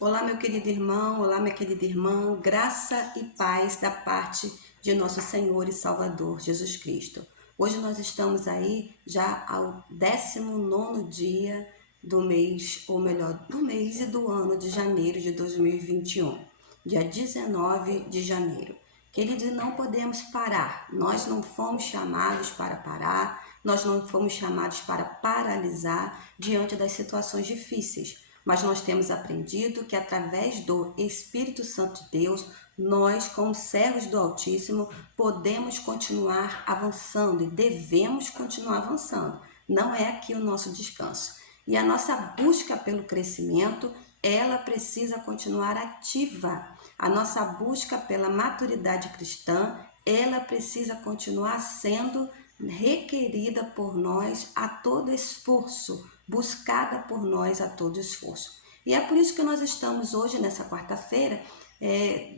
Olá, meu querido irmão, olá, minha querida irmã, graça e paz da parte de nosso Senhor e Salvador Jesus Cristo. Hoje nós estamos aí já ao 19º dia do mês, ou melhor, do mês e do ano de janeiro de 2021, dia 19 de janeiro. Queridos, não podemos parar, nós não fomos chamados para parar, nós não fomos chamados para paralisar diante das situações difíceis. Mas nós temos aprendido que através do Espírito Santo de Deus, nós, como servos do Altíssimo, podemos continuar avançando e devemos continuar avançando. Não é aqui o nosso descanso. E a nossa busca pelo crescimento, ela precisa continuar ativa. A nossa busca pela maturidade cristã, ela precisa continuar sendo requerida por nós a todo esforço, buscada por nós a todo esforço. E é por isso que nós estamos hoje, nessa quarta-feira,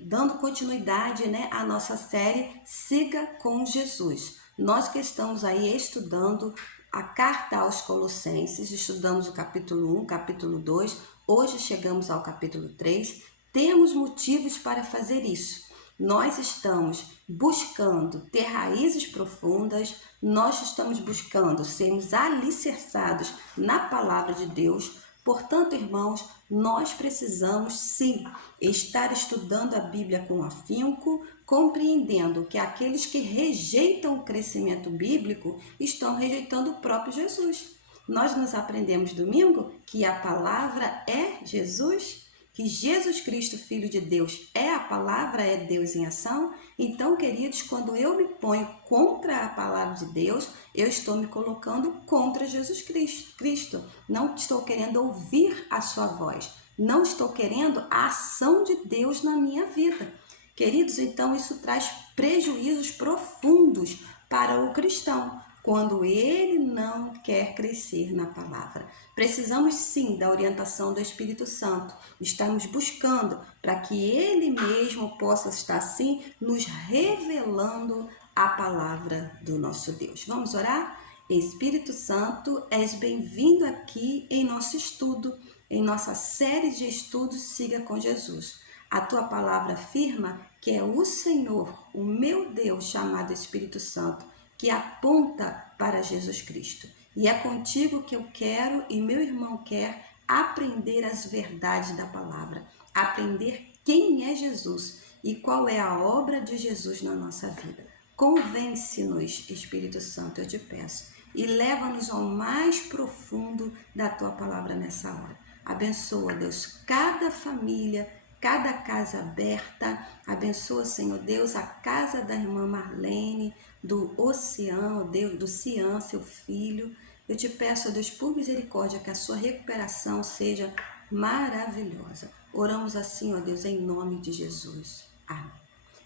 dando continuidade, à nossa série Siga com Jesus. Nós que estamos aí estudando a carta aos Colossenses, estudamos o capítulo 1, capítulo 2, hoje chegamos ao capítulo 3, temos motivos para fazer isso. Nós estamos buscando ter raízes profundas, nós estamos buscando sermos alicerçados na palavra de Deus. Portanto, irmãos, nós precisamos sim estar estudando a Bíblia com afinco, compreendendo que aqueles que rejeitam o crescimento bíblico estão rejeitando o próprio Jesus. Nós nos aprendemos domingo que a palavra é Jesus, que Jesus Cristo, Filho de Deus, é a palavra, é Deus em ação. Então, queridos, quando eu me ponho contra a palavra de Deus, eu estou me colocando contra Jesus Cristo. Não estou querendo ouvir a sua voz, não estou querendo a ação de Deus na minha vida. Queridos, então isso traz prejuízos profundos para o cristão, quando ele não quer crescer na palavra. Precisamos sim da orientação do Espírito Santo. Estamos buscando para que ele mesmo possa estar assim nos revelando a palavra do nosso Deus. Vamos orar? Espírito Santo, és bem-vindo aqui em nosso estudo, em nossa série de estudos Siga com Jesus. A tua palavra afirma que é o Senhor, o meu Deus, chamado Espírito Santo, que aponta para Jesus Cristo. E é contigo que eu quero e meu irmão quer aprender as verdades da palavra, aprender quem é Jesus e qual é a obra de Jesus na nossa vida. Convence-nos, Espírito Santo, eu te peço, e leva-nos ao mais profundo da tua palavra nessa hora. Abençoa, Deus, cada família, cada casa aberta. Abençoa, Senhor Deus, a casa da irmã Marlene, do Oceano, Deus, do Cian, seu filho. Eu te peço, Deus, por misericórdia, que a sua recuperação seja maravilhosa. Oramos assim, ó Deus, em nome de Jesus. Amém.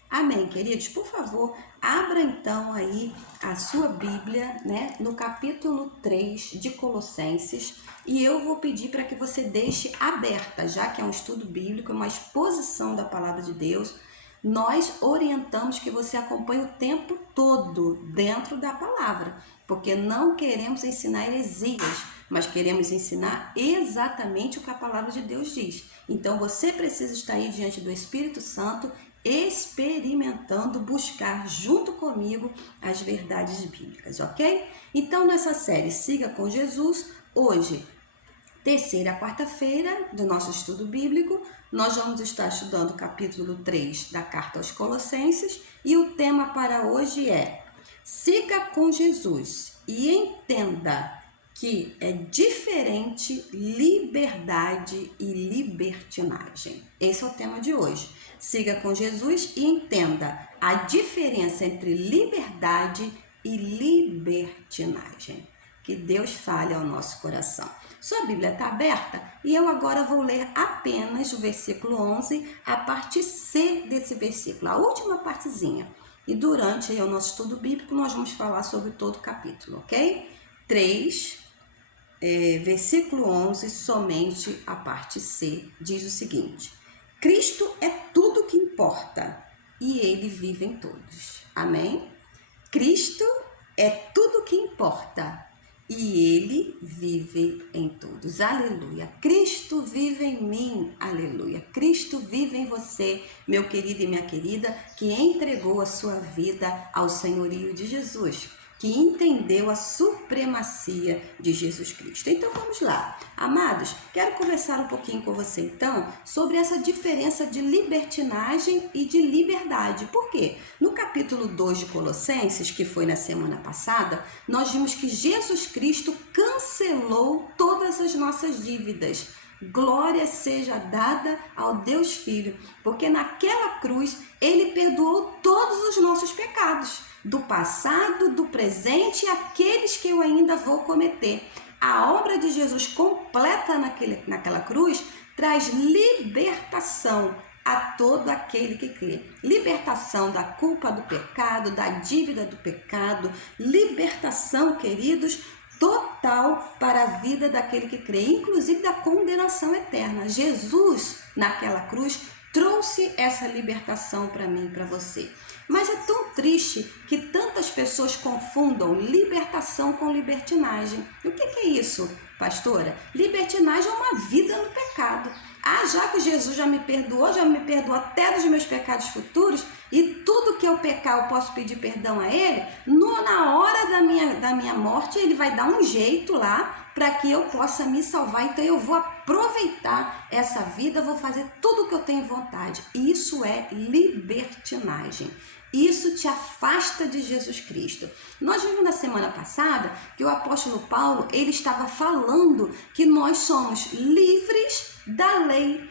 Amém, queridos? Por favor, abra então aí a sua Bíblia, no capítulo 3 de Colossenses, e eu vou pedir para que você deixe aberta, já que é um estudo bíblico, uma exposição da palavra de Deus. Nós orientamos que você acompanhe o tempo todo dentro da palavra, porque não queremos ensinar heresias, mas queremos ensinar exatamente o que a palavra de Deus diz. Então você precisa estar aí diante do Espírito Santo, experimentando, buscar junto comigo as verdades bíblicas, ok? Então nessa série Siga com Jesus, hoje, terceira quarta-feira do nosso estudo bíblico, nós vamos estar estudando o capítulo 3 da carta aos Colossenses e o tema para hoje é Siga com Jesus e entenda que é diferente liberdade e libertinagem. Esse é o tema de hoje. Siga com Jesus e entenda a diferença entre liberdade e libertinagem. Que Deus fale ao nosso coração. Sua Bíblia está aberta e eu agora vou ler apenas o versículo 11, a parte C desse versículo, a última partezinha. E durante o nosso estudo bíblico nós vamos falar sobre todo o capítulo, ok? 3, versículo 11, somente a parte C, diz o seguinte: Cristo é tudo que importa e Ele vive em todos. Amém? Cristo é tudo que importa e Ele vive em todos. Aleluia. Cristo vive em mim. Aleluia. Cristo vive em você, meu querido e minha querida, que entregou a sua vida ao senhorio de Jesus, que entendeu a supremacia de Jesus Cristo. Então vamos lá. Amados, quero conversar um pouquinho com você então sobre essa diferença de libertinagem e de liberdade. Por quê? No capítulo 2 de Colossenses, que foi na semana passada, nós vimos que Jesus Cristo cancelou todas as nossas dívidas. Glória seja dada ao Deus Filho, porque naquela cruz Ele perdoou todos os nossos pecados, do passado, do presente e aqueles que eu ainda vou cometer. A obra de Jesus completa naquela cruz traz libertação a todo aquele que crê. Libertação da culpa do pecado, da dívida do pecado, libertação, queridos, total para a vida daquele que crê, inclusive da condenação eterna. Jesus, naquela cruz, trouxe essa libertação para mim e para você. Mas é tão triste que tantas pessoas confundam libertação com libertinagem. O que é isso, pastora? Libertinagem é uma vida no pecado. Ah, já que Jesus já me perdoou até dos meus pecados futuros, e tudo que eu pecar eu posso pedir perdão a Ele, na hora da minha morte Ele vai dar um jeito lá para que eu possa me salvar. Então eu vou aproveitar essa vida, vou fazer tudo o que eu tenho vontade. Isso é libertinagem. Isso te afasta de Jesus Cristo. Nós vimos na semana passada que o apóstolo Paulo, ele estava falando que nós somos livres da lei,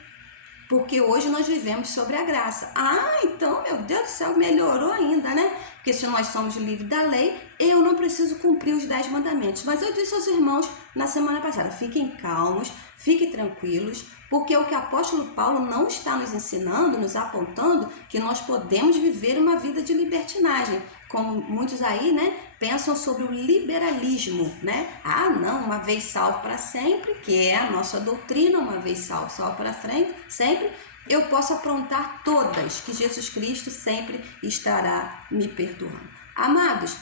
porque hoje nós vivemos sobre a graça. Ah, então, meu Deus do céu, melhorou ainda, né? Porque se nós somos livres da lei, eu não preciso cumprir os 10 mandamentos. Mas eu disse aos irmãos na semana passada, fiquem calmos, fiquem tranquilos, porque o que o apóstolo Paulo não está nos ensinando, nos apontando, que nós podemos viver uma vida de libertinagem. Como muitos aí, né, pensam sobre o liberalismo, né? Ah, não, uma vez salvo para sempre, que é a nossa doutrina, uma vez salvo para frente, sempre, eu posso aprontar todas, que Jesus Cristo sempre estará me perdoando. Amados,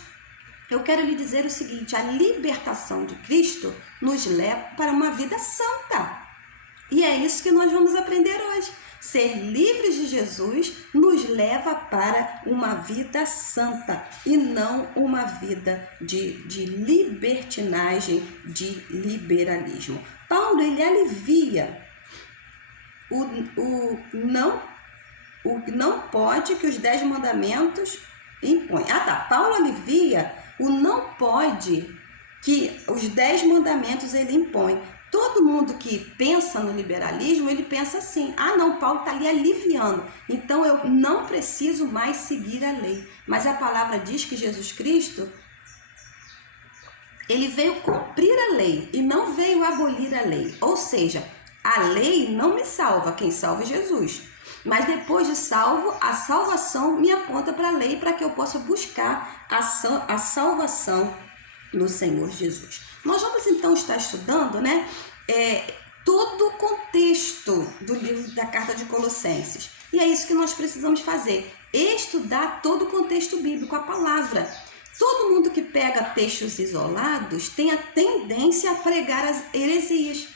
eu quero lhe dizer o seguinte, a libertação de Cristo nos leva para uma vida santa. E é isso que nós vamos aprender hoje. Ser livres de Jesus nos leva para uma vida santa e não uma vida de libertinagem, de liberalismo. Paulo, ele alivia o não pode que os 10 mandamentos impõem. Paulo alivia o não pode que os 10 mandamentos ele impõe. Todo mundo que pensa no liberalismo, ele pensa assim, não, Paulo está ali aliviando, então eu não preciso mais seguir a lei. Mas a palavra diz que Jesus Cristo, ele veio cumprir a lei e não veio abolir a lei. Ou seja, a lei não me salva, quem salva é Jesus. Mas depois de salvo, a salvação me aponta para a lei para que eu possa buscar a salvação no Senhor Jesus. Nós vamos então estar estudando, né, todo o contexto do livro da carta de Colossenses. E é isso que nós precisamos fazer, estudar todo o contexto bíblico, a palavra. Todo mundo que pega textos isolados tem a tendência a pregar as heresias,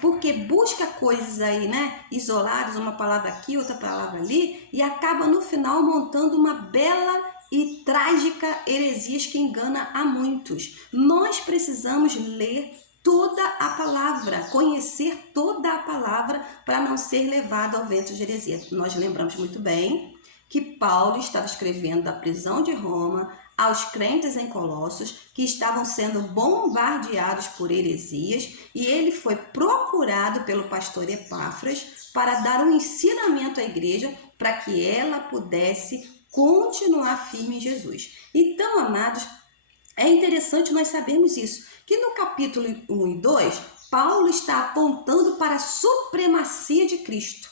porque busca coisas aí, né, isoladas, uma palavra aqui, outra palavra ali, e acaba no final montando uma bela e trágica heresias que engana a muitos. Nós precisamos ler toda a palavra, conhecer toda a palavra para não ser levado ao vento de heresia. Nós lembramos muito bem que Paulo estava escrevendo da prisão de Roma aos crentes em Colossos que estavam sendo bombardeados por heresias, e ele foi procurado pelo pastor Epáfras para dar um ensinamento à igreja para que ela pudesse continuar firme em Jesus. Então, amados, é interessante nós sabermos isso, que no capítulo 1 e 2, Paulo está apontando para a supremacia de Cristo.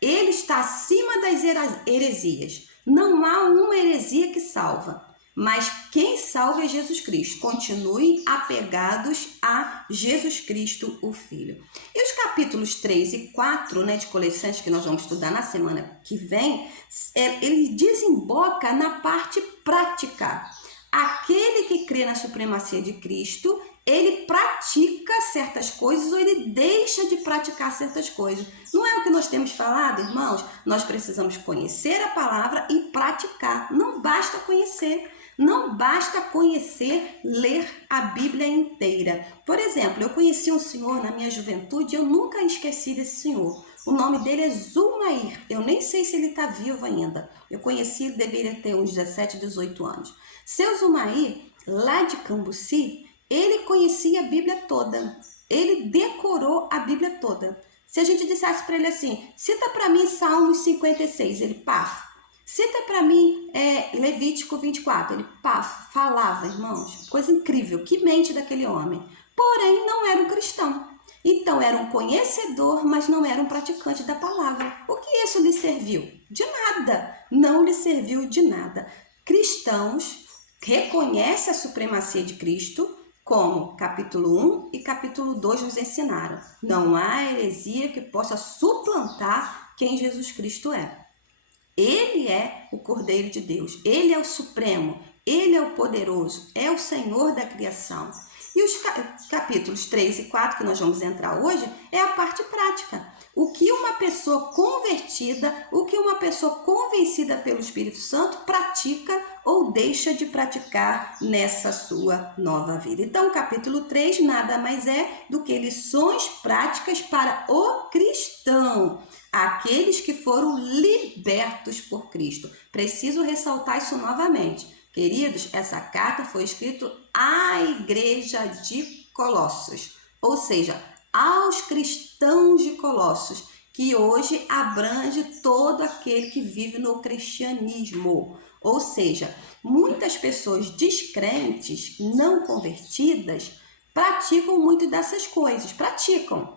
Ele está acima das heresias. Não há uma heresia que salva, mas quem salva é Jesus Cristo. Continuem apegados a Jesus Cristo, o Filho. E os capítulos 3 e 4, né, de Colossenses, que nós vamos estudar na semana que vem, ele desemboca na parte prática. Aquele que crê na supremacia de Cristo, ele pratica certas coisas ou ele deixa de praticar certas coisas. Não é o que nós temos falado, irmãos? Nós precisamos conhecer a palavra e praticar. Não basta conhecer. Não basta conhecer, ler a Bíblia inteira. Por exemplo, eu conheci um senhor na minha juventude e eu nunca esqueci desse senhor. O nome dele é Zumair. Eu nem sei se ele está vivo ainda. Eu conheci, ele deveria ter uns 17, 18 anos. Seu Zumair, lá de Cambuci, ele conhecia a Bíblia toda. Ele decorou a Bíblia toda. Se a gente dissesse para ele assim, cita para mim Salmos 56, ele paf. Cita para mim Levítico 24, ele paf, falava, irmãos. Coisa incrível, que mente daquele homem. Porém, não era um cristão. Então, era um conhecedor, mas não era um praticante da palavra. O que isso lhe serviu? De nada. Não lhe serviu de nada. Cristãos reconhecem a supremacia de Cristo, como capítulo 1 e capítulo 2 nos ensinaram. Não há heresia que possa suplantar quem Jesus Cristo é. Ele é o Cordeiro de Deus, ele é o Supremo, ele é o Poderoso, é o Senhor da criação. E os capítulos 3 e 4 que nós vamos entrar hoje é a parte prática. O que uma pessoa convertida, o que uma pessoa convencida pelo Espírito Santo pratica ou deixa de praticar nessa sua nova vida. Então, o capítulo 3 nada mais é do que lições práticas para o cristão, aqueles que foram libertos por Cristo. Preciso ressaltar isso novamente. Queridos, essa carta foi escrita à igreja de Colossos, ou seja, aos cristãos de Colossos, que hoje abrange todo aquele que vive no cristianismo. Ou seja, muitas pessoas descrentes, não convertidas, praticam muito dessas coisas,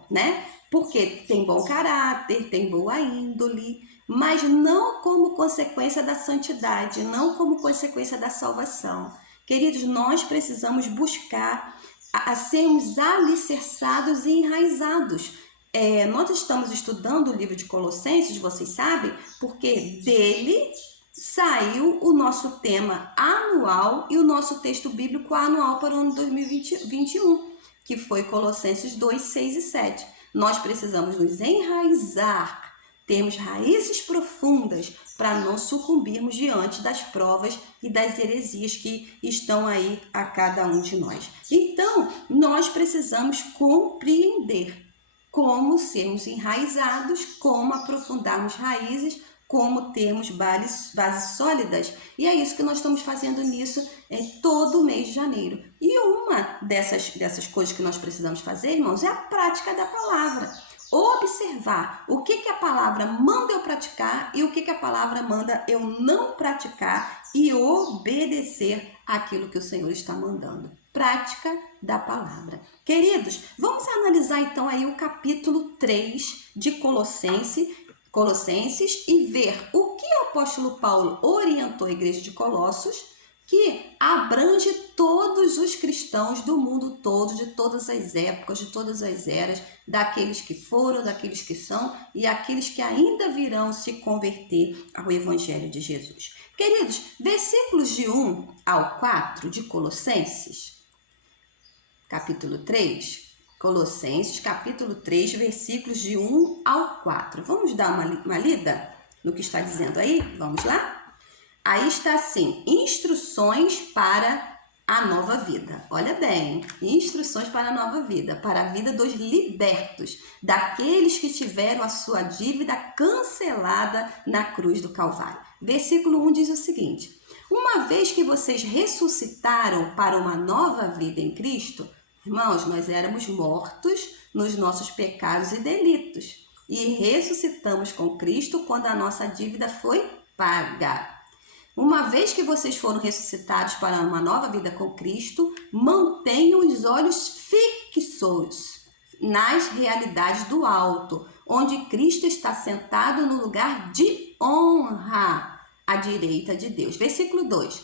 né? Porque tem bom caráter, tem boa índole, mas não como consequência da santidade, não como consequência da salvação. Queridos, nós precisamos buscar a sermos alicerçados e enraizados. Nós estamos estudando o livro de Colossenses, vocês sabem, porque dele saiu o nosso tema anual e o nosso texto bíblico anual para o ano 2021, que foi Colossenses 2, 6 e 7. Nós precisamos nos enraizar, termos raízes profundas para não sucumbirmos diante das provas e das heresias que estão aí a cada um de nós. Então, nós precisamos compreender como sermos enraizados, como aprofundarmos raízes, como termos bases sólidas. E é isso que nós estamos fazendo nisso todo mês de janeiro. E uma dessas coisas que nós precisamos fazer, irmãos, é a prática da palavra. Observar o que a palavra manda eu praticar e o que a palavra manda eu não praticar e obedecer aquilo que o Senhor está mandando. Prática da palavra. Queridos, vamos analisar então aí o capítulo 3 de Colossenses e ver o que o apóstolo Paulo orientou a igreja de Colossos, que abrange todos os cristãos do mundo todo, de todas as épocas, de todas as eras, daqueles que foram, daqueles que são e aqueles que ainda virão se converter ao Evangelho de Jesus. Queridos, versículos de 1 ao 4 de Colossenses, capítulo 3, Colossenses, capítulo 3, versículos de 1 ao 4. Vamos dar uma lida no que está dizendo aí? Vamos lá? Aí está assim, instruções para a nova vida. Olha bem, instruções para a nova vida, para a vida dos libertos, daqueles que tiveram a sua dívida cancelada na cruz do Calvário. Versículo 1 diz o seguinte: uma vez que vocês ressuscitaram para uma nova vida em Cristo, irmãos, nós éramos mortos nos nossos pecados e delitos e ressuscitamos com Cristo quando a nossa dívida foi paga. Uma vez que vocês foram ressuscitados para uma nova vida com Cristo, mantenham os olhos fixos nas realidades do alto, onde Cristo está sentado no lugar de honra, à direita de Deus. Versículo 2.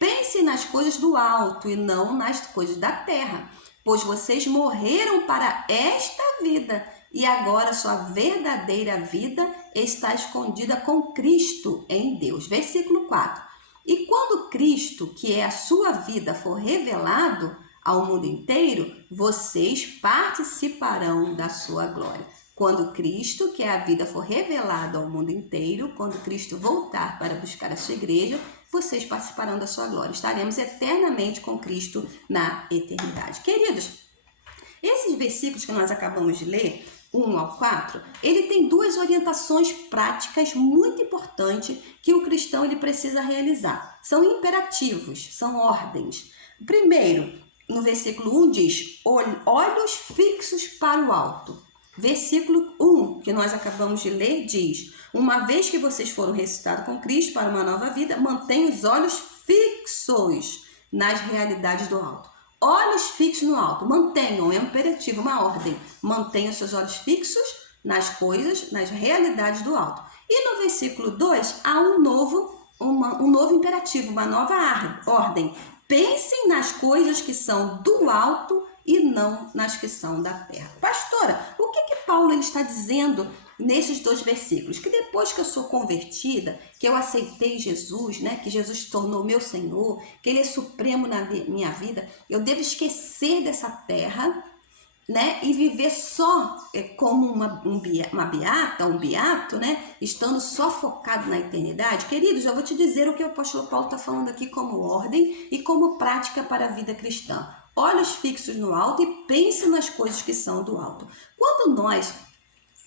Pense nas coisas do alto e não nas coisas da terra, pois vocês morreram para esta vida e agora sua verdadeira vida está escondida com Cristo em Deus. Versículo 4. E quando Cristo, que é a sua vida, for revelado, ao mundo inteiro, vocês participarão da sua glória. Quando Cristo, que é a vida, for revelado ao mundo inteiro, quando Cristo voltar para buscar a sua igreja, vocês participarão da sua glória. Estaremos eternamente com Cristo na eternidade. Queridos, esses versículos que nós acabamos de ler, 1 ao 4, ele tem duas orientações práticas muito importantes que o cristão ele precisa realizar. São imperativos, são ordens. Primeiro, no versículo 1 diz, olhos fixos para o alto. Versículo 1, que nós acabamos de ler, diz, uma vez que vocês foram ressuscitados com Cristo para uma nova vida, mantenham os olhos fixos nas realidades do alto. Olhos fixos no alto, mantenham, é um imperativo, uma ordem. Mantenham seus olhos fixos nas coisas, nas realidades do alto. E no versículo 2, há um novo imperativo, uma nova ordem. Pensem nas coisas que são do alto e não nas que são da terra. Pastora, o que Paulo ele está dizendo nesses dois versículos? Que depois que eu sou convertida, que eu aceitei Jesus, né, que Jesus se tornou meu Senhor, que Ele é supremo na minha vida, eu devo esquecer dessa terra, né, e viver só como um beato, né, estando só focado na eternidade. Queridos, eu vou te dizer o que o apóstolo Paulo está falando aqui como ordem e como prática para a vida cristã. Olhos fixos no alto e pense nas coisas que são do alto. Quando nós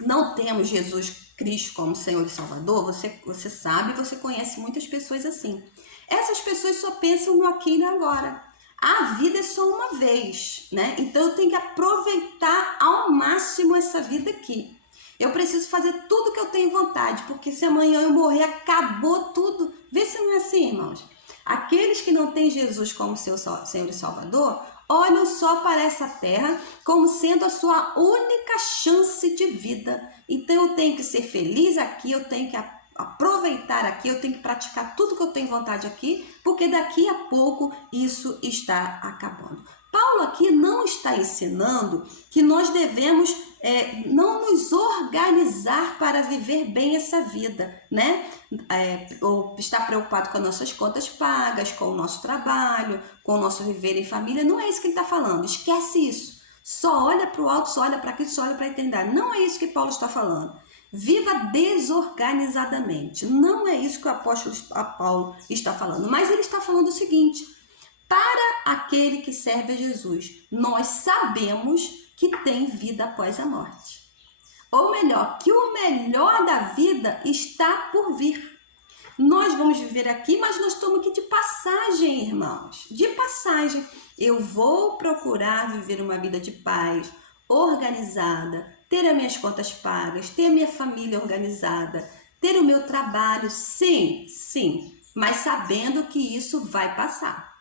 não temos Jesus Cristo como Senhor e Salvador, você sabe, você conhece muitas pessoas assim. Essas pessoas só pensam no aqui e no agora. A vida é só uma vez, né? Então eu tenho que aproveitar ao máximo essa vida aqui. Eu preciso fazer tudo que eu tenho vontade, porque se amanhã eu morrer, acabou tudo. Vê se não é assim, irmãos. Aqueles que não têm Jesus como seu Senhor e Salvador, olham só para essa terra como sendo a sua única chance de vida. Então eu tenho que ser feliz aqui, eu tenho que aproveitar aqui, eu tenho que praticar tudo que eu tenho vontade aqui, porque daqui a pouco isso está acabando. Paulo aqui não está ensinando que nós devemos não nos organizar para viver bem essa vida, né? Ou estar preocupado com as nossas contas pagas, com o nosso trabalho, com o nosso viver em família. Não é isso que ele está falando, esquece isso. Só olha para o alto, só olha para Cristo, só olha para a eternidade. Não é isso que Paulo está falando. Viva desorganizadamente. Não é isso que o apóstolo Paulo está falando, mas ele está falando o seguinte: para aquele que serve a Jesus, nós sabemos que tem vida após a morte. Ou melhor, que o melhor da vida está por vir. Nós vamos viver aqui, mas nós estamos aqui de passagem, irmãos. De passagem. Eu vou procurar viver uma vida de paz, organizada, ter as minhas contas pagas, ter a minha família organizada, ter o meu trabalho, sim, mas sabendo que isso vai passar.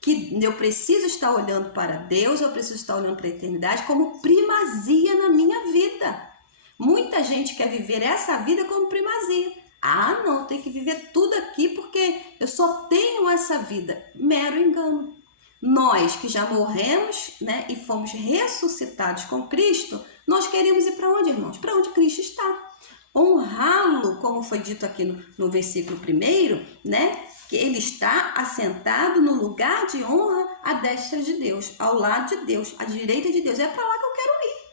Que eu preciso estar olhando para Deus, eu preciso estar olhando para a eternidade como primazia na minha vida. Muita gente quer viver essa vida como primazia. Ah, não, tem que viver tudo aqui porque eu só tenho essa vida. Mero engano. Nós que já morremos, né, e fomos ressuscitados com Cristo, nós queremos ir para onde, irmãos? Para onde Cristo está. Honrá-lo, como foi dito aqui no versículo 1, né? Que ele está assentado no lugar de honra à destra de Deus, ao lado de Deus, à direita de Deus. É para lá que eu quero ir.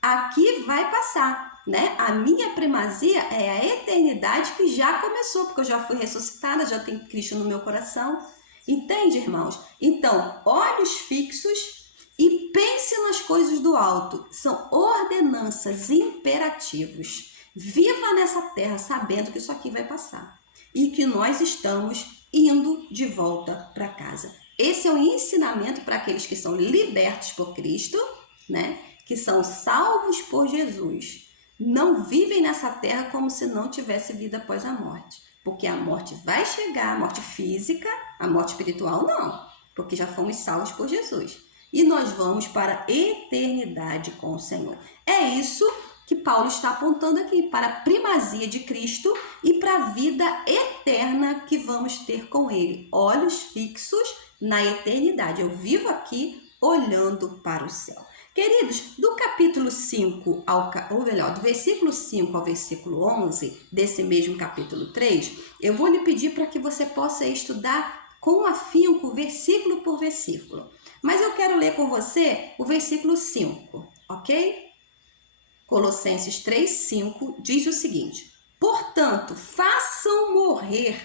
Aqui vai passar, né? A minha primazia é a eternidade que já começou, porque eu já fui ressuscitada, já tenho Cristo no meu coração. Entende, irmãos? Então, olhos fixos e pense nas coisas do alto. São ordenanças, imperativos. Viva nessa terra sabendo que isso aqui vai passar e que nós estamos indo de volta para casa. Esse é o ensinamento para aqueles que são libertos por Cristo, né? Que são salvos por Jesus. Não vivem nessa terra como se não tivesse vida após a morte. Porque a morte vai chegar, a morte física, a morte espiritual não. Porque já fomos salvos por Jesus. E nós vamos para a eternidade com o Senhor. É isso que Paulo está apontando aqui, para a primazia de Cristo e para a vida eterna que vamos ter com Ele. Olhos fixos na eternidade. Eu vivo aqui olhando para o céu. Queridos, do capítulo 5, do versículo 5 ao versículo 11, desse mesmo capítulo 3, eu vou lhe pedir para que você possa estudar com afinco, versículo por versículo. Mas eu quero ler com você o versículo 5, ok? Colossenses 3:5 diz o seguinte: portanto, façam morrer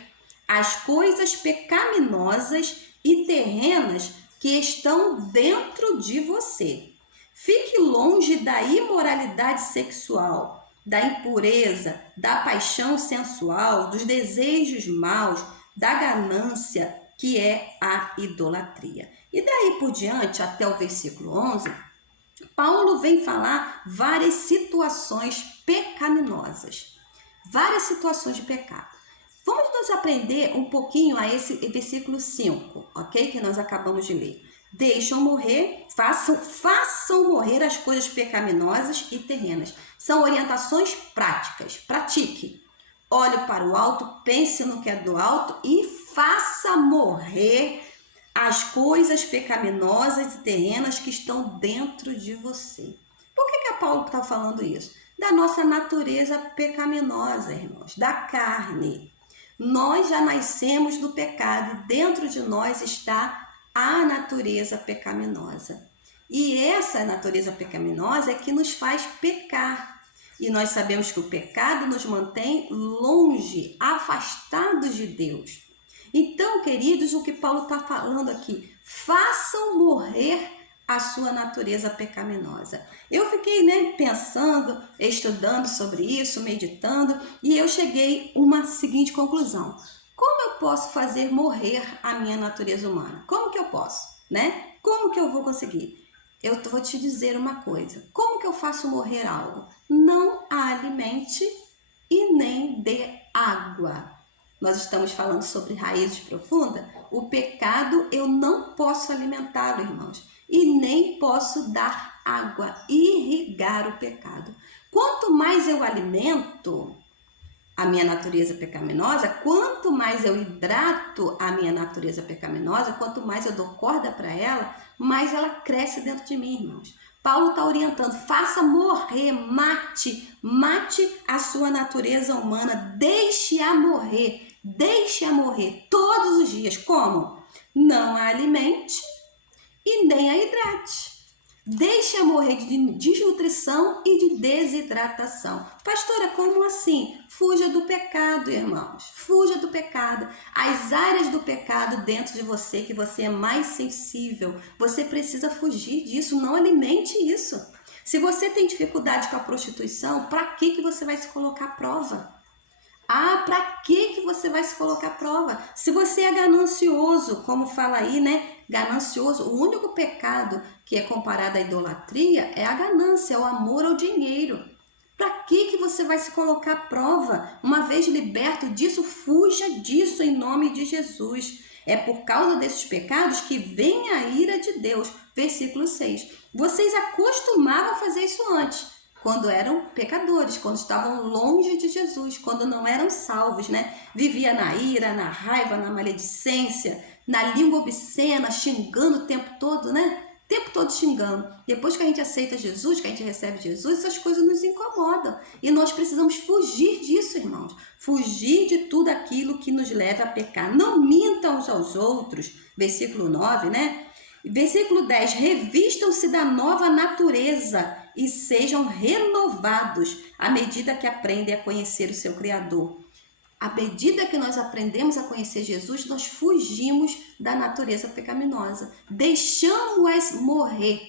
as coisas pecaminosas e terrenas que estão dentro de você. Fique longe da imoralidade sexual, da impureza, da paixão sensual, dos desejos maus, da ganância, que é a idolatria. E daí por diante, até o versículo 11, Paulo vem falar várias situações pecaminosas, várias situações de pecado. Vamos nos aprender um pouquinho a esse versículo 5, ok? Que nós acabamos de ler. Deixam morrer, façam morrer as coisas pecaminosas e terrenas. São orientações práticas. Pratique. Olhe para o alto, pense no que é do alto e faça morrer as coisas pecaminosas e terrenas que estão dentro de você. Por que Paulo está falando isso? Da nossa natureza pecaminosa, irmãos, da carne. Nós já nascemos do pecado e dentro de nós está a natureza pecaminosa. E essa natureza pecaminosa é que nos faz pecar. E nós sabemos que o pecado nos mantém longe, afastados de Deus. Então, queridos, o que Paulo está falando aqui, façam morrer a sua natureza pecaminosa. Eu fiquei pensando, estudando sobre isso, meditando, e eu cheguei a uma seguinte conclusão. Como eu posso fazer morrer a minha natureza humana? Como que eu posso? Como que eu vou conseguir? Eu vou te dizer uma coisa. Como que eu faço morrer algo? Não a alimente e nem dê água. Nós estamos falando sobre raízes profundas. O pecado eu não posso alimentá-lo, irmãos. E nem posso dar água, irrigar o pecado. Quanto mais eu alimento a minha natureza pecaminosa, quanto mais eu hidrato a minha natureza pecaminosa, quanto mais eu dou corda para ela, mais ela cresce dentro de mim, irmãos. Paulo está orientando, faça morrer, mate a sua natureza humana, deixe-a morrer todos os dias. Como? Não a alimente e nem a hidrate. Deixe-a morrer de desnutrição e de desidratação. Pastora, como assim? Fuja do pecado, irmãos. Fuja do pecado. As áreas do pecado dentro de você, que você é mais sensível, você precisa fugir disso. Não alimente isso. Se você tem dificuldade com a prostituição, para que você vai se colocar à prova? Para que você vai se colocar à prova? Se você é ganancioso, como fala aí, ganancioso, o único pecado que é comparado à idolatria é a ganância, o amor ao dinheiro. Para que você vai se colocar à prova? Uma vez liberto disso, fuja disso em nome de Jesus. É por causa desses pecados que vem a ira de Deus. Versículo 6. Vocês acostumavam a fazer isso antes, quando eram pecadores, quando estavam longe de Jesus, quando não eram salvos, Vivia na ira, na raiva, na maledicência, na língua obscena, xingando o tempo todo, O tempo todo xingando. Depois que a gente aceita Jesus, que a gente recebe Jesus, essas coisas nos incomodam. E nós precisamos fugir disso, irmãos. Fugir de tudo aquilo que nos leva a pecar. Não mintam uns aos outros. Versículo 9, Versículo 10. Revistam-se da nova natureza e sejam renovados à medida que aprendem a conhecer o seu Criador. À medida que nós aprendemos a conhecer Jesus, nós fugimos da natureza pecaminosa. Deixamos-as morrer.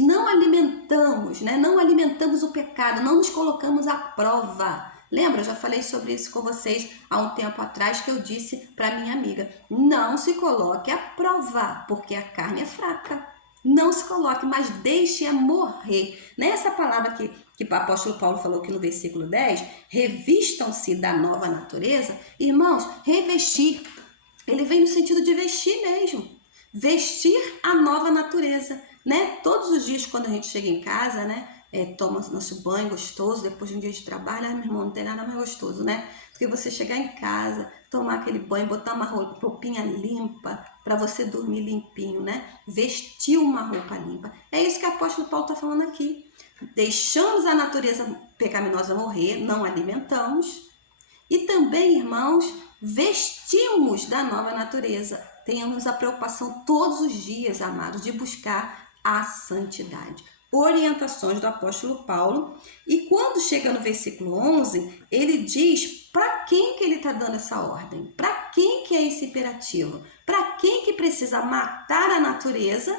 Não alimentamos, Não alimentamos o pecado, não nos colocamos à prova. Lembra, eu já falei sobre isso com vocês há um tempo atrás, que eu disse para minha amiga, não se coloque à prova, porque a carne é fraca. Não se coloque, mas deixe-a morrer. Nessa palavra que o apóstolo Paulo falou aqui no versículo 10, revistam-se da nova natureza. Irmãos, revestir, ele vem no sentido de vestir mesmo. Vestir a nova natureza, Todos os dias quando a gente chega em casa, toma nosso banho gostoso, depois de um dia de trabalho, meu irmão, não tem nada mais gostoso, Porque você chegar em casa, tomar aquele banho, botar uma roupinha limpa, para você dormir limpinho, Vestir uma roupa limpa. É isso que o apóstolo Paulo está falando aqui. Deixamos a natureza pecaminosa morrer, não alimentamos. E também, irmãos, vestimos da nova natureza. tenhamos a preocupação todos os dias, amados, de buscar a santidade. Orientações do apóstolo Paulo. E quando chega no versículo 11, ele diz para quem que ele está dando essa ordem, para quem que é esse imperativo, para quem que precisa matar a natureza,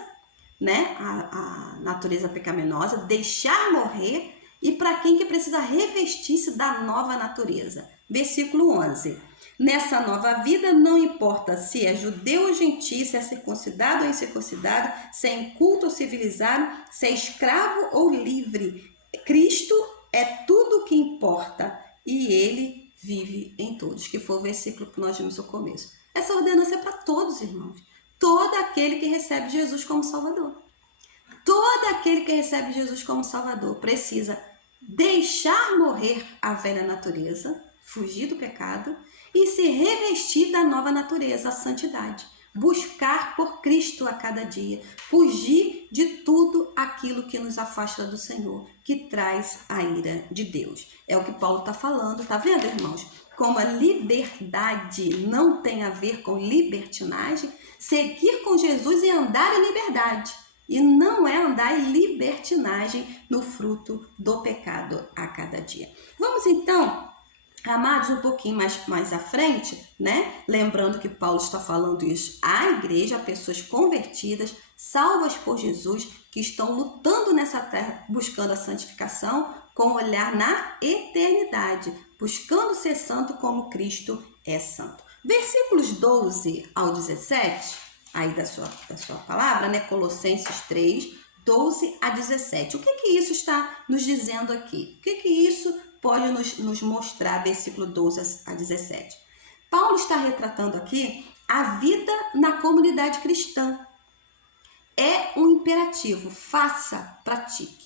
né, a natureza pecaminosa, deixar morrer, e para quem que precisa revestir-se da nova natureza. Versículo 11. Nessa nova vida, não importa se é judeu ou gentio, se é circuncidado ou incircuncidado, se é inculto ou civilizado, se é escravo ou livre. Cristo é tudo o que importa e ele vive em todos, que foi o versículo que nós vimos no começo. Essa ordenança é para todos, irmãos. Todo aquele que recebe Jesus como Salvador. Todo aquele que recebe Jesus como Salvador precisa deixar morrer a velha natureza, fugir do pecado e se revestir da nova natureza, a santidade. Buscar por Cristo a cada dia, fugir de tudo aquilo que nos afasta do Senhor, que traz a ira de Deus. É o que Paulo está falando, tá vendo, irmãos? Como a liberdade não tem a ver com libertinagem, seguir com Jesus e andar em liberdade. E não é andar em libertinagem no fruto do pecado a cada dia. Vamos então, amados, um pouquinho mais à frente, né? Lembrando que Paulo está falando isso à igreja, a pessoas convertidas, salvas por Jesus, que estão lutando nessa terra, buscando a santificação, com olhar na eternidade, buscando ser santo como Cristo é santo. Versículos 12 ao 17... aí da sua palavra, né? Colossenses 3, 12 a 17. O que isso está nos dizendo aqui? O que isso pode nos mostrar, versículo 12 a 17? Paulo está retratando aqui a vida na comunidade cristã. É um imperativo, faça, pratique.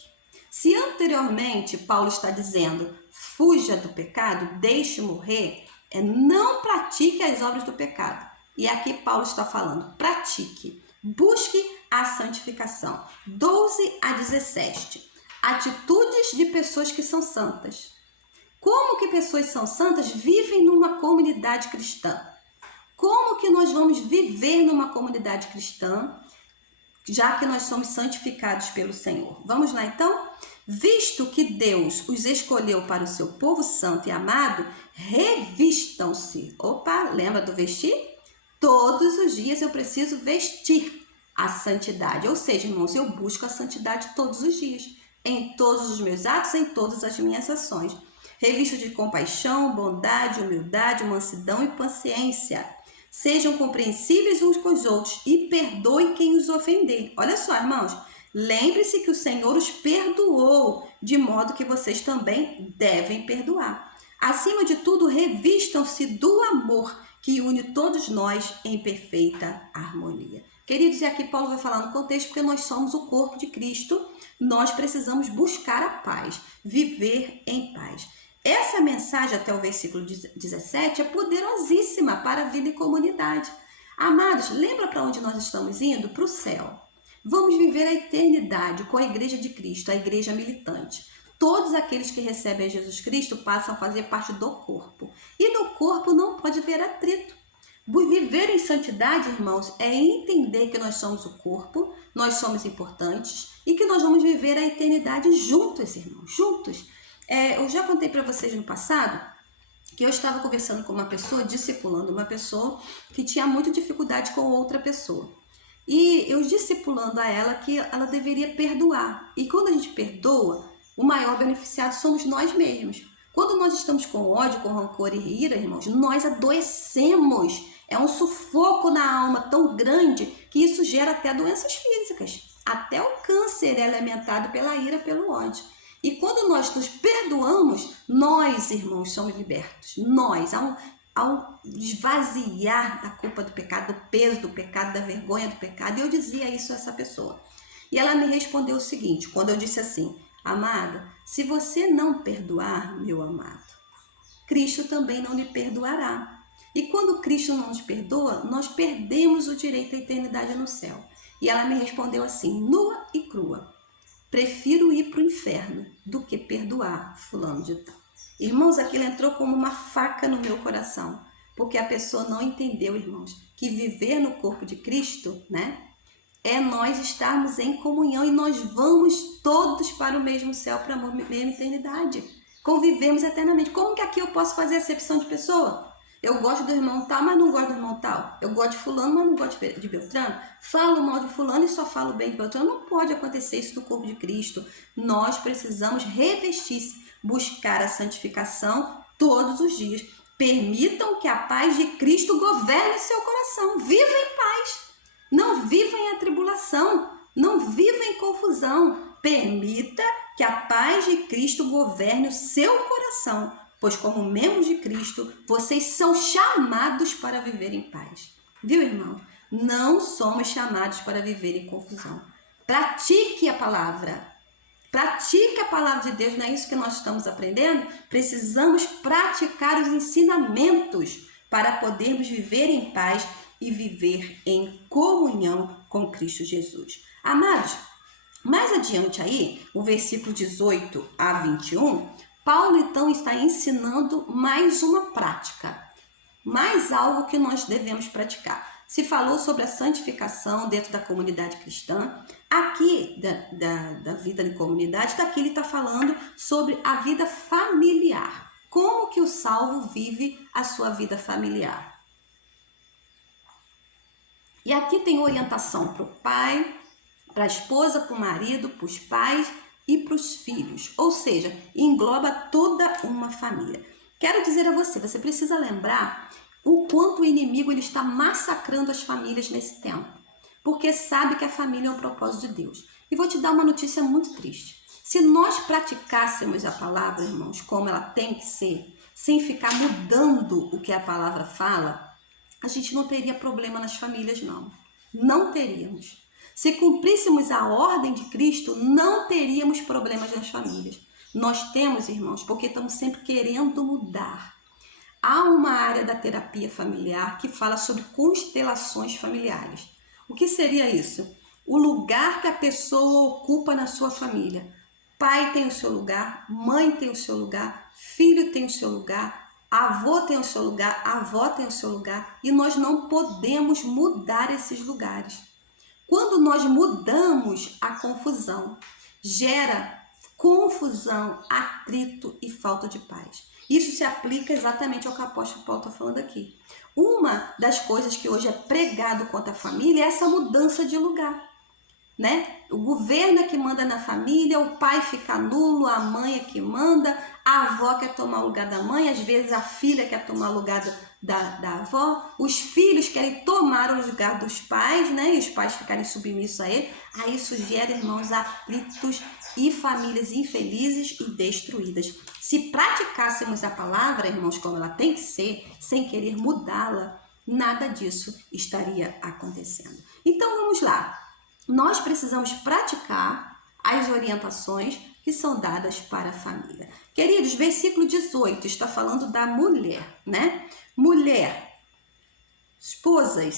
Se anteriormente Paulo está dizendo, fuja do pecado, deixe morrer, não pratique as obras do pecado. E aqui Paulo está falando, pratique, busque a santificação. 12 a 17. Atitudes de pessoas que são santas. Como que pessoas são santas vivem numa comunidade cristã? Como que nós vamos viver numa comunidade cristã, já que nós somos santificados pelo Senhor? Vamos lá então? Visto que Deus os escolheu para o seu povo santo e amado, revistam-se. Opa, lembra do vestir? Todos os dias eu preciso vestir a santidade. Ou seja, irmãos, eu busco a santidade todos os dias. Em todos os meus atos, em todas as minhas ações. Revisto de compaixão, bondade, humildade, mansidão e paciência. Sejam compreensíveis uns com os outros e perdoem quem os ofender. Olha só, irmãos. Lembre-se que o Senhor os perdoou, de modo que vocês também devem perdoar. Acima de tudo, revistam-se do amor, que une todos nós em perfeita harmonia. Queridos, e aqui Paulo vai falar no contexto porque nós somos o corpo de Cristo, nós precisamos buscar a paz, viver em paz. Essa mensagem até o versículo 17 é poderosíssima para a vida em comunidade. Amados, lembra para onde nós estamos indo? Para o céu. Vamos viver a eternidade com a igreja de Cristo, a igreja militante. Todos aqueles que recebem Jesus Cristo passam a fazer parte do corpo. E no corpo não pode haver atrito. Viver em santidade, irmãos, é entender que nós somos o corpo, nós somos importantes e que nós vamos viver a eternidade juntos, irmãos, juntos. Eu já contei para vocês no passado que eu estava conversando com uma pessoa, discipulando uma pessoa que tinha muita dificuldade com outra pessoa. E eu discipulando a ela que ela deveria perdoar. E quando a gente perdoa, o maior beneficiado somos nós mesmos. Quando nós estamos com ódio, com rancor e ira, irmãos, nós adoecemos. É um sufoco na alma tão grande que isso gera até doenças físicas. Até o câncer é alimentado pela ira, pelo ódio. E quando nós nos perdoamos, nós, irmãos, somos libertos. Nós, ao esvaziar da culpa do pecado, do peso do pecado, da vergonha do pecado. E eu dizia isso a essa pessoa. E ela me respondeu o seguinte, quando eu disse assim, amada, se você não perdoar, meu amado, Cristo também não lhe perdoará. E quando Cristo não nos perdoa, nós perdemos o direito à eternidade no céu. E ela me respondeu assim, nua e crua, prefiro ir para o inferno do que perdoar fulano de tal. Irmãos, aquilo entrou como uma faca no meu coração, Porque a pessoa não entendeu, irmãos, que viver no corpo de Cristo, né, é nós estarmos em comunhão e nós vamos todos para o mesmo céu, para a mesma eternidade. Convivemos eternamente. Como que aqui eu posso fazer acepção de pessoa? Eu gosto do irmão tal, mas não gosto do irmão tal. Eu gosto de fulano, mas não gosto de Beltrano. Falo mal de fulano e só falo bem de Beltrano. Não pode acontecer isso no corpo de Cristo. Nós precisamos revestir-se, buscar a santificação todos os dias. Permitam que a paz de Cristo governe seu coração. Viva em paz. Não viva em atribulação. Não viva em confusão. Permita que a paz de Cristo governe o seu coração. Pois como membros de Cristo, vocês são chamados para viver em paz. Viu, irmão? Não somos chamados para viver em confusão. Pratique a palavra. Pratique a palavra de Deus. Não é isso que nós estamos aprendendo? Precisamos praticar os ensinamentos para podermos viver em paz e viver em comunhão com Cristo Jesus. Amados, mais adiante aí, o versículo 18 a 21, Paulo então está ensinando mais uma prática, mais algo que nós devemos praticar. Se falou sobre a santificação dentro da comunidade cristã. Aqui, da vida em comunidade, daqui ele está falando sobre a vida familiar. Como que o salvo vive a sua vida familiar. E aqui tem orientação para o pai, para a esposa, para o marido, para os pais e para os filhos. Ou seja, engloba toda uma família. Quero dizer a você, você precisa lembrar o quanto o inimigo ele está massacrando as famílias nesse tempo. Porque sabe que a família é um propósito de Deus. E vou te dar uma notícia muito triste. Se nós praticássemos a palavra, irmãos, como ela tem que ser, sem ficar mudando o que a palavra fala, a gente não teria problema nas famílias, não. Não teríamos. Se cumpríssemos a ordem de Cristo, não teríamos problemas nas famílias. Nós temos, irmãos, porque estamos sempre querendo mudar. Há uma área da terapia familiar que fala sobre constelações familiares. O que seria isso? O lugar que a pessoa ocupa na sua família. Pai tem o seu lugar, mãe tem o seu lugar, filho tem o seu lugar, avô tem o seu lugar, avó tem o seu lugar, e nós não podemos mudar esses lugares. Quando nós mudamos, a confusão gera confusão, atrito e falta de paz. Isso se aplica exatamente ao que o apóstolo Paulo está falando aqui. Uma das coisas que hoje é pregado contra a família é essa mudança de lugar, né? O governo é que manda na família, o pai fica nulo, a mãe é que manda, a avó quer tomar o lugar da mãe, às vezes a filha quer tomar o lugar da avó, os filhos querem tomar o lugar dos pais, né? E os pais ficarem submissos a ele. Aí isso gera, irmãos, atritos e famílias infelizes e destruídas. Se praticássemos a palavra, irmãos, como ela tem que ser, sem querer mudá-la, nada disso estaria acontecendo. Então vamos lá. Nós precisamos praticar as orientações que são dadas para a família. Queridos, versículo 18 está falando da mulher, né? Mulher, esposas,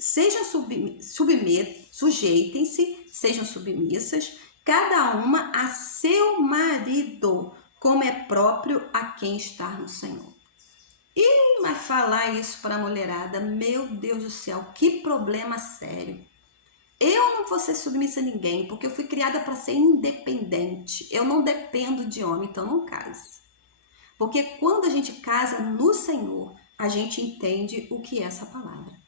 sejam sujeitem-se, sejam submissas, cada uma a seu marido, como é próprio a quem está no Senhor. E mas falar isso para a mulherada, meu Deus do céu, que problema sério. Eu não vou ser submissa a ninguém, porque eu fui criada para ser independente. Eu não dependo de homem, então não case. Porque quando a gente casa no Senhor, a gente entende o que é essa palavra.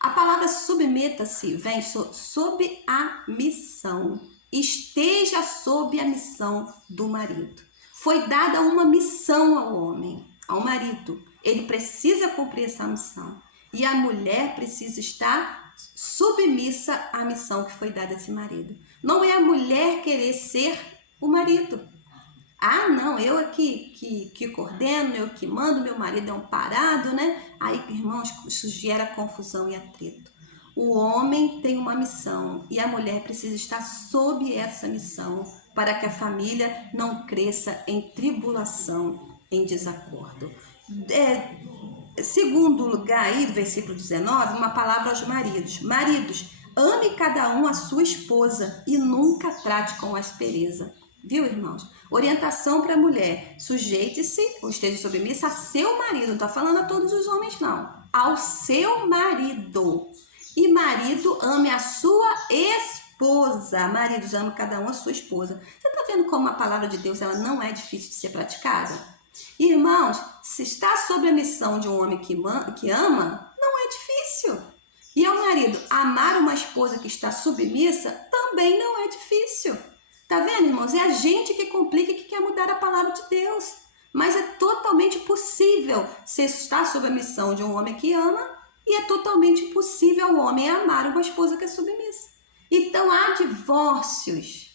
A palavra submeta-se vem sob a missão. Esteja sob a missão do marido. Foi dada uma missão ao homem, ao marido. Ele precisa cumprir essa missão. E a mulher precisa estar submissa à missão que foi dada a esse marido. Não é a mulher querer ser o marido. Ah, não, eu aqui que coordeno, eu que mando, meu marido é um parado, né? Aí, irmãos, isso gera confusão e atrito. O homem tem uma missão e a mulher precisa estar sob essa missão para que a família não cresça em tribulação, em desacordo. Segundo lugar aí, do versículo 19, uma palavra aos maridos. Maridos, ame cada um a sua esposa e nunca trate com aspereza. Viu, irmãos? Orientação para a mulher: sujeite-se ou esteja submissa a seu marido. Não está falando a todos os homens, não. Ao seu marido. E marido, ame a sua esposa. Maridos, ame cada um a sua esposa. Você está vendo como a palavra de Deus ela não é difícil de ser praticada? Irmãos, se está sob a missão de um homem que ama, não é difícil. E ao marido amar uma esposa que está submissa, também não é difícil. Tá vendo, irmãos? É a gente que complica e que quer mudar a palavra de Deus. Mas é totalmente possível você estar sob a missão de um homem que ama e é totalmente possível o homem amar uma esposa que é submissa. Então há divórcios,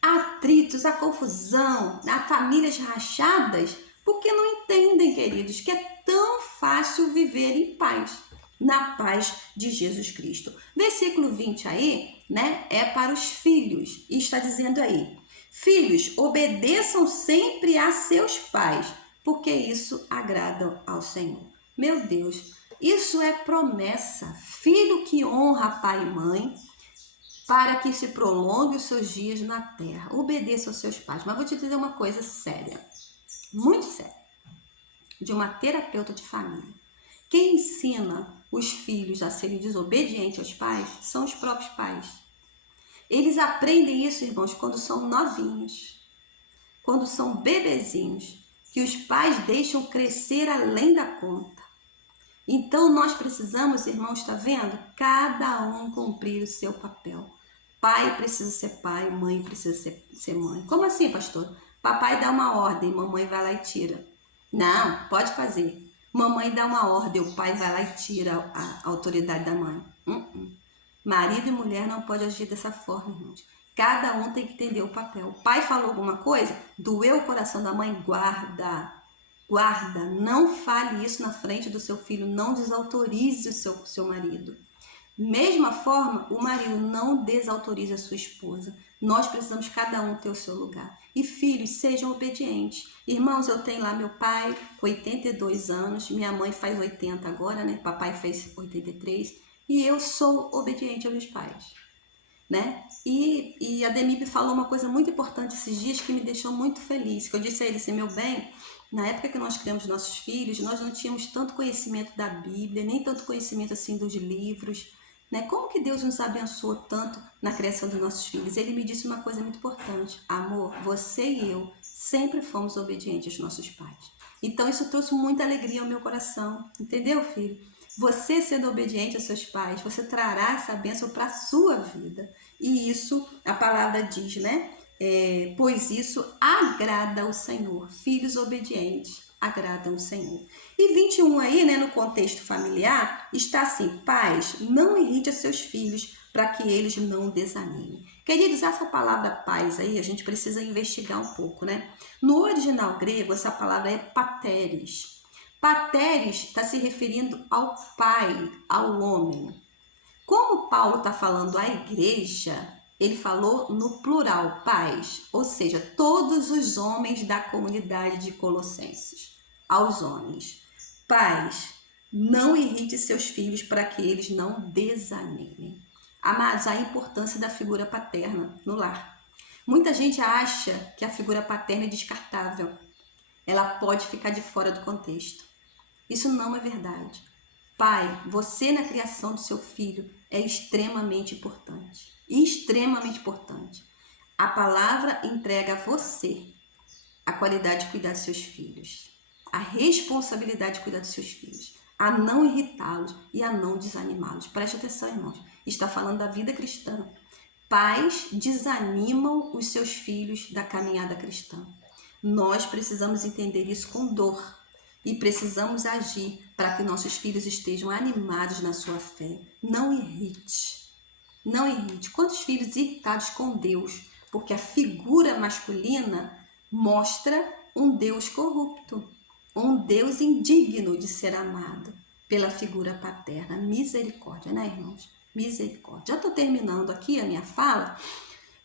há atritos, há confusão, há famílias rachadas porque não entendem, queridos, que é tão fácil viver em paz, na paz de Jesus Cristo. Versículo 20 aí, né, é para os filhos. E está dizendo aí: filhos, obedeçam sempre a seus pais, porque isso agrada ao Senhor. Meu Deus, isso é promessa. Filho que honra pai e mãe, para que se prolongue os seus dias na terra. Obedeça aos seus pais. Mas vou te dizer uma coisa séria, muito séria, de uma terapeuta de família. Quem ensina os filhos a serem desobedientes aos pais são os próprios pais. Eles aprendem isso, irmãos, quando são novinhos, quando são bebezinhos, que os pais deixam crescer além da conta. Então, nós precisamos, irmãos, está vendo? Cada um cumprir o seu papel. Pai precisa ser pai, mãe precisa ser mãe. Como assim, pastor? Papai dá uma ordem, mamãe vai lá e tira. Não, pode fazer. Mamãe dá uma ordem, o pai vai lá e tira a autoridade da mãe. Marido e mulher não pode agir dessa forma, irmãos. Cada um tem que entender o papel. O pai falou alguma coisa, doeu o coração da mãe, guarda. Guarda, não fale isso na frente do seu filho, não desautorize o seu marido. Mesma forma, o marido não desautoriza a sua esposa. Nós precisamos cada um ter o seu lugar. E filhos, sejam obedientes. Irmãos, eu tenho lá meu pai com 82 anos, minha mãe faz 80 agora, né? Papai fez 83 e eu sou obediente aos meus pais, né? E a Denise falou uma coisa muito importante esses dias que me deixou muito feliz, que eu disse a ele assim: meu bem, na época que nós criamos nossos filhos, nós não tínhamos tanto conhecimento da Bíblia, nem tanto conhecimento assim dos livros, né? Como que Deus nos abençoou tanto na criação dos nossos filhos? Ele me disse uma coisa muito importante: amor, você e eu sempre fomos obedientes aos nossos pais. Então isso trouxe muita alegria ao meu coração, entendeu, filho? Você sendo obediente aos seus pais, você trará essa bênção para a sua vida. E isso, a palavra diz, né? Pois isso agrada ao Senhor. Filhos obedientes agradam o Senhor. E 21 aí, né, no contexto familiar, está assim: pais, não irrite a seus filhos para que eles não desanimem. Queridos, essa palavra pais aí, a gente precisa investigar um pouco, né? No original grego, essa palavra é pateres. Pateres está se referindo ao pai, ao homem. Como Paulo está falando à igreja, ele falou no plural, pais, ou seja, todos os homens da comunidade de Colossenses. Aos homens: pais, não irrite seus filhos para que eles não desanimem. Amados, a importância da figura paterna no lar. Muita gente acha que a figura paterna é descartável. Ela pode ficar de fora do contexto. Isso não é verdade. Pai, você na criação do seu filho é extremamente importante. Extremamente importante. A palavra entrega a você a qualidade de cuidar dos seus filhos, a responsabilidade de cuidar dos seus filhos, a não irritá-los e a não desanimá-los. Preste atenção, irmãos. Está falando da vida cristã. Pais desanimam os seus filhos da caminhada cristã. Nós precisamos entender isso com dor. E precisamos agir para que nossos filhos estejam animados na sua fé. Não irrite. Não irrite. Quantos filhos irritados com Deus? Porque a figura masculina mostra um Deus corrupto. Um Deus indigno de ser amado pela figura paterna. Misericórdia, né, irmãos? Misericórdia. Já estou terminando aqui a minha fala.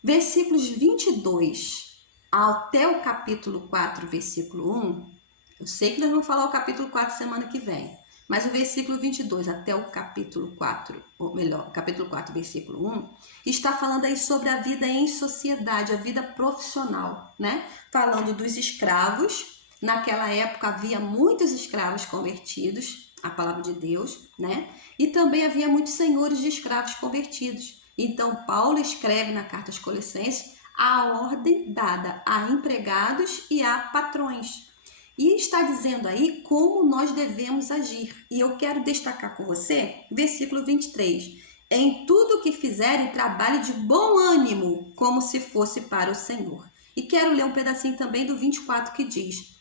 Versículos 22 até o capítulo 4, versículo 1. Eu sei que nós vamos falar o capítulo 4 semana que vem, Mas o versículo 22 até o capítulo 4, ou melhor, capítulo 4, versículo 1, está falando aí sobre a vida em sociedade, a vida profissional, né? Falando dos escravos. Naquela época havia muitos escravos convertidos à palavra de Deus, né? E também havia muitos senhores de escravos convertidos. Então, Paulo escreve na carta aos Colossenses a ordem dada a empregados e a patrões. E está dizendo aí como nós devemos agir. E eu quero destacar com você, versículo 23. Em tudo que fizerem, trabalhe de bom ânimo, como se fosse para o Senhor. E quero ler um pedacinho também do 24 que diz: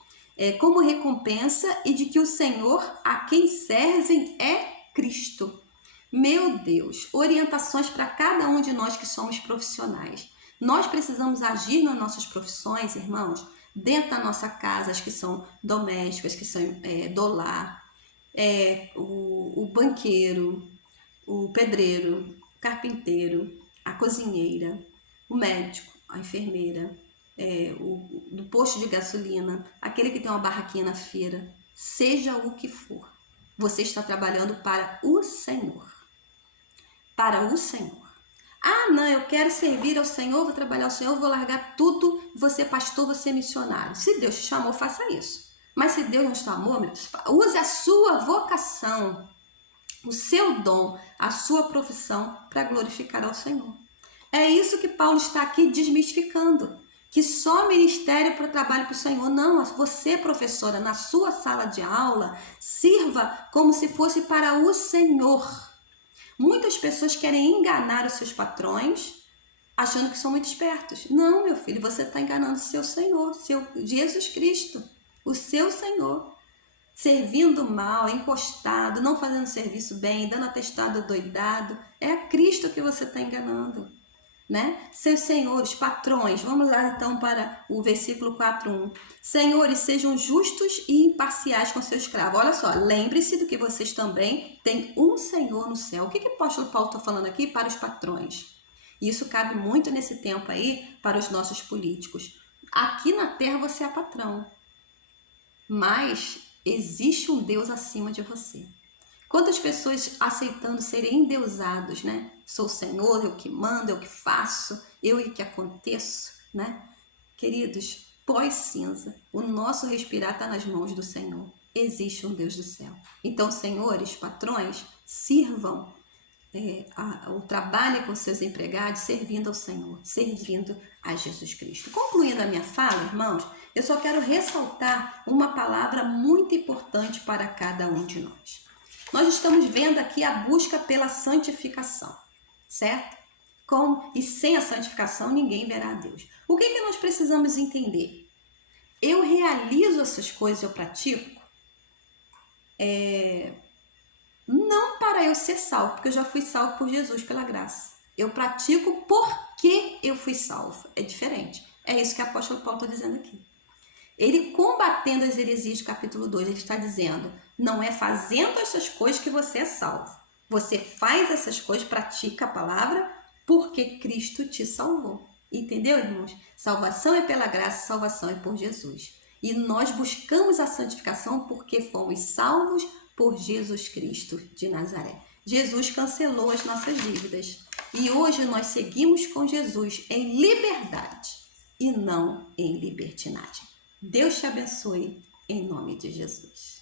como recompensa e de que o Senhor a quem servem é Cristo. Meu Deus, orientações para cada um de nós que somos profissionais. Nós precisamos agir nas nossas profissões, irmãos, dentro da nossa casa, as que são domésticas, que são do lar, o banqueiro, o pedreiro, o carpinteiro, a cozinheira, o médico, a enfermeira, do posto de gasolina, aquele que tem uma barraquinha na feira, seja o que for, você está trabalhando para o Senhor. Para o Senhor. Ah, não, eu quero servir ao Senhor, vou trabalhar ao Senhor, vou largar tudo, você pastor, você missionário. Se Deus te chamou, faça isso. Mas se Deus não te chamou, use a sua vocação, o seu dom, a sua profissão para glorificar ao Senhor. É isso que Paulo está aqui desmistificando. Que só ministério para o trabalho para o Senhor. Não, você, professora, na sua sala de aula, sirva como se fosse para o Senhor. Muitas pessoas querem enganar os seus patrões, achando que são muito espertos. Não, meu filho, você está enganando o seu Senhor, seu Jesus Cristo, o seu Senhor. Servindo mal, encostado, não fazendo serviço bem, dando atestado doidado. É a Cristo que você está enganando. Né? Seus senhores, patrões, vamos lá então para o versículo 4:1. Senhores, sejam justos e imparciais com seus escravos. Olha só, lembre-se do que vocês também têm um Senhor no céu. O que o apóstolo Paulo está falando aqui para os patrões? Isso cabe muito nesse tempo aí para os nossos políticos. Aqui na terra você é patrão, mas existe um Deus acima de você. Quantas pessoas aceitando serem endeusados, né? Sou o Senhor, eu que mando, eu que faço, eu que aconteço, né? Queridos, pós-cinza, o nosso respirar está nas mãos do Senhor. Existe um Deus do céu. Então, senhores, patrões, sirvam o trabalho com seus empregados, servindo ao Senhor, servindo a Jesus Cristo. Concluindo a minha fala, irmãos, eu só quero ressaltar uma palavra muito importante para cada um de nós. Nós estamos vendo aqui a busca pela santificação, certo? E sem a santificação ninguém verá a Deus. O que nós precisamos entender? Eu realizo essas coisas, eu pratico, não para eu ser salvo, porque eu já fui salvo por Jesus, pela graça. Eu pratico porque eu fui salvo. É diferente. É isso que o apóstolo Paulo está dizendo aqui. Ele, combatendo as heresias do capítulo 2, ele está dizendo: não é fazendo essas coisas que você é salvo. Você faz essas coisas, pratica a palavra, porque Cristo te salvou. Entendeu, irmãos? Salvação é pela graça, salvação é por Jesus. E nós buscamos a santificação porque fomos salvos por Jesus Cristo de Nazaré. Jesus cancelou as nossas dívidas. E hoje nós seguimos com Jesus em liberdade e não em libertinagem. Deus te abençoe, em nome de Jesus.